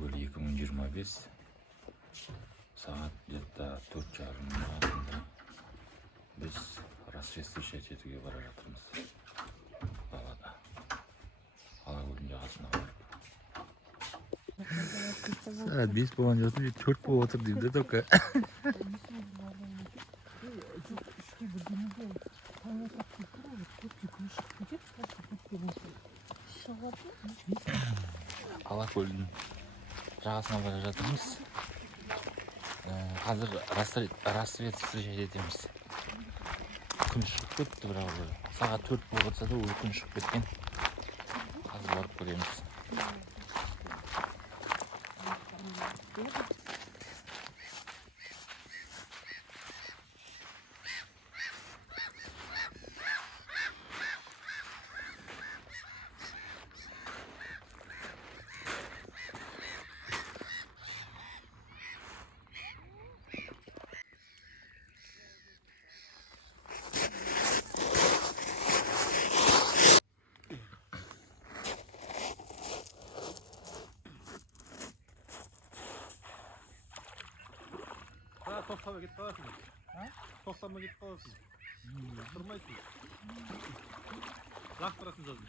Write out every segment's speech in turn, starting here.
2025 saat где-то 4:30 biz рассвет встречать etуге бара жатырмыз. Далада. Ала көлдүн жагасына барып. Saat 5 болған жатыр, 4 болып отыр деймін де только. Ала көлдің жағасына бара жатырмыз. Қазір рассвет встречать етеміз. Күн шығып кетті, бірақ сағат 4 болып жатса да ол күн шығып кеткен. Қазір барып көреміз. Toxtama ketib qolasың. Toxtama ketib qolasың. Turmaysiz. Laqtirasan so'zni.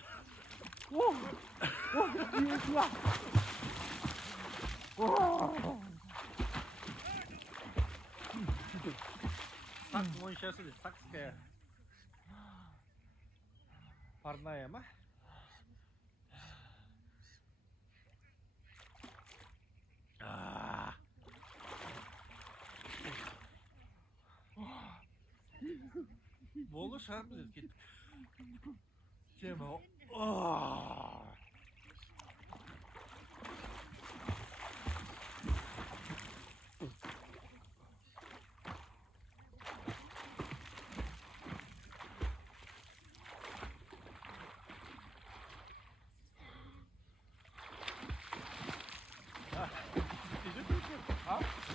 Saks monshasi deydi, sakskaya. Parnaya ma? Болу шарт біз кеттік. Тема.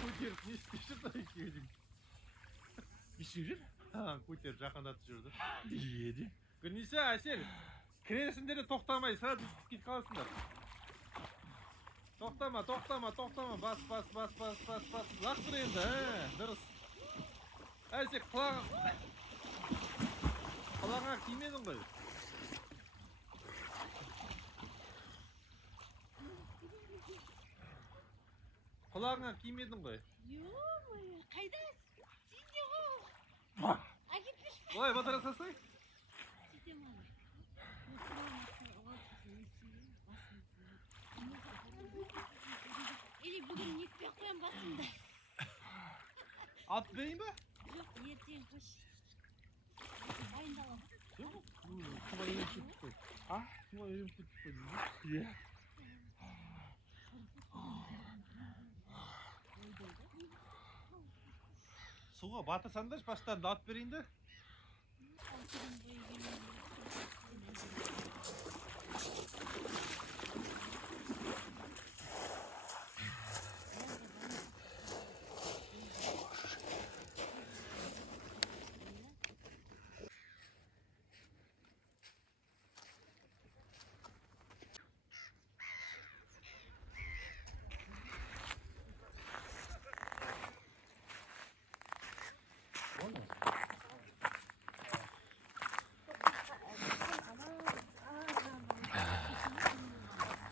Көтеріп не істейсің екеуің? Ішіп жүр? Көтеріп жақындатып жүрді. Еді. Гүлниса, Әсел, кіресіңдер де тоқтамай, сразу кетіп қаласыңдар. Тоқтама. Бас. Лақтыр енді, дұрыс. Әсел, құлағыңа кимедің ғой. Құлағыңа кимедің ғой. Қайдасың? Сен де ғой. Олай батара салсай? Или бүгін нетпей қоям басымда. Ат берейін ба? Жоқ, ертең қош. Дайындалам. Жоқ, құба ерім кетіп қой. Құба ерім кетіп қой. Иә. Суға батырсаңдар, бастарында ат берейін де.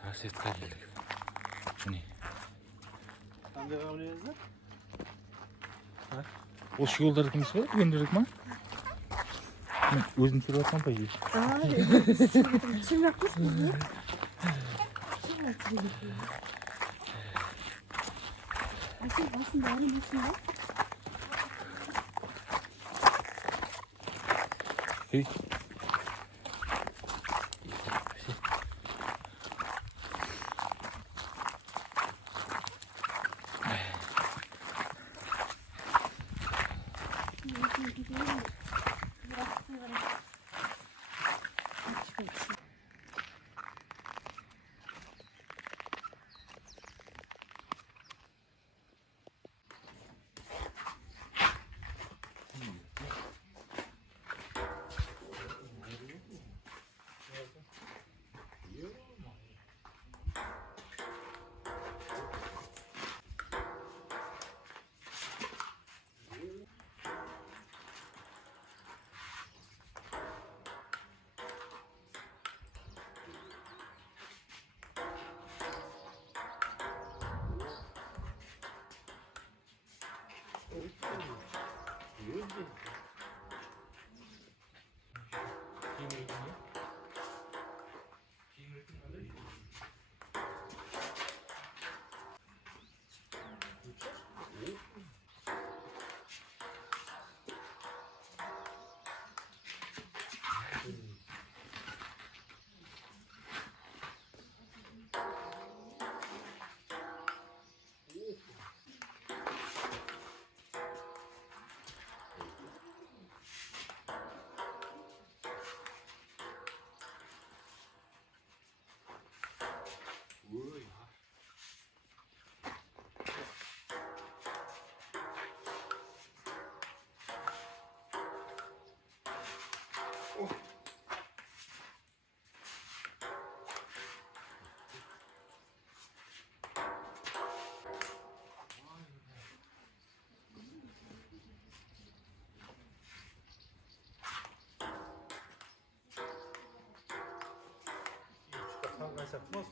Рассветке келдік. Шыны. Қандай қабылыңызды? Осы жолдарды кіміз ғой? Өндірдік ма? Өзім түсіріп атқан па ей? Түсіріп атқызбыз не? Әсел басында әрімесің ба? Ей.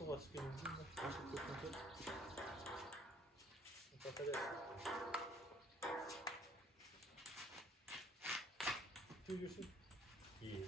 Suga çıkıyoruz. Aşık tutun. Patates. Tüyürsün. İyi.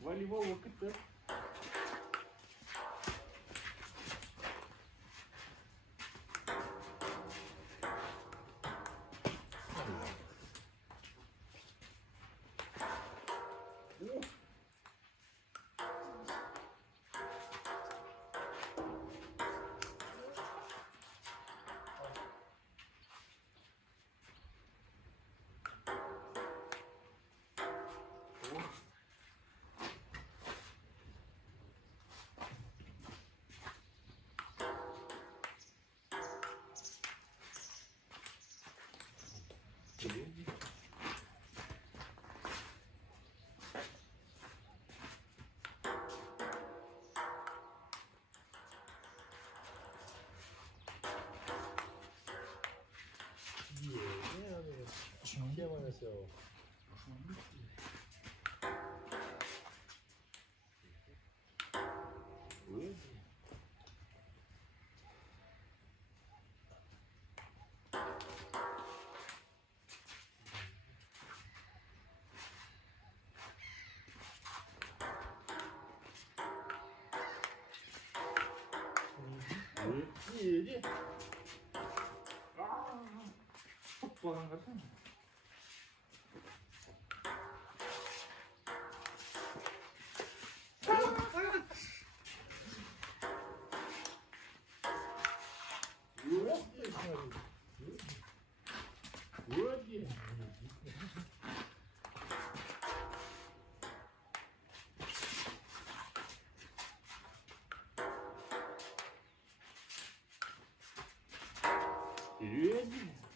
Voleybol vakıttı. Siemano. Yedi. Falan versene. Ready?